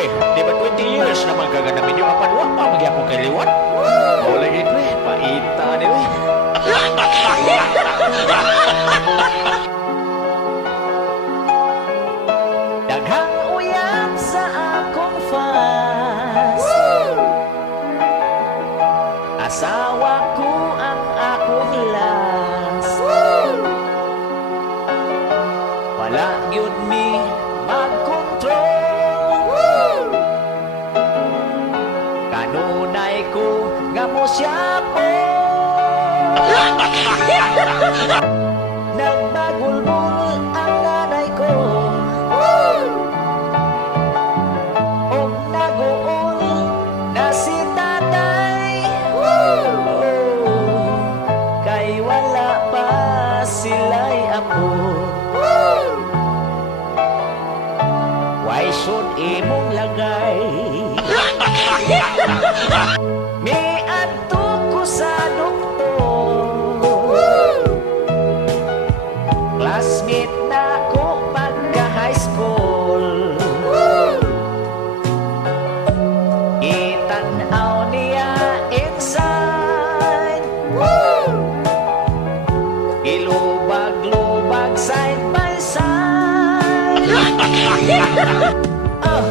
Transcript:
Pre, di ba 20 years naman kaganamin yung kapanwa pa magyapon kay liwat? O lagi pre, paita ni we. Daghang uyab sa akong fans. Asawa ko ang akong last. Wala gyud mi mag-control. Kanunay ko nga mo siya po. Nagbagulbul ang nanay ko. Og naguol na si tatay. Kay wala pa sila'y apo. Why should imong lagay? May adto ko sa doktor. Classmate na ko pagka high school. Itanaw niya inside. Ilubag-lubag side by side. Oh,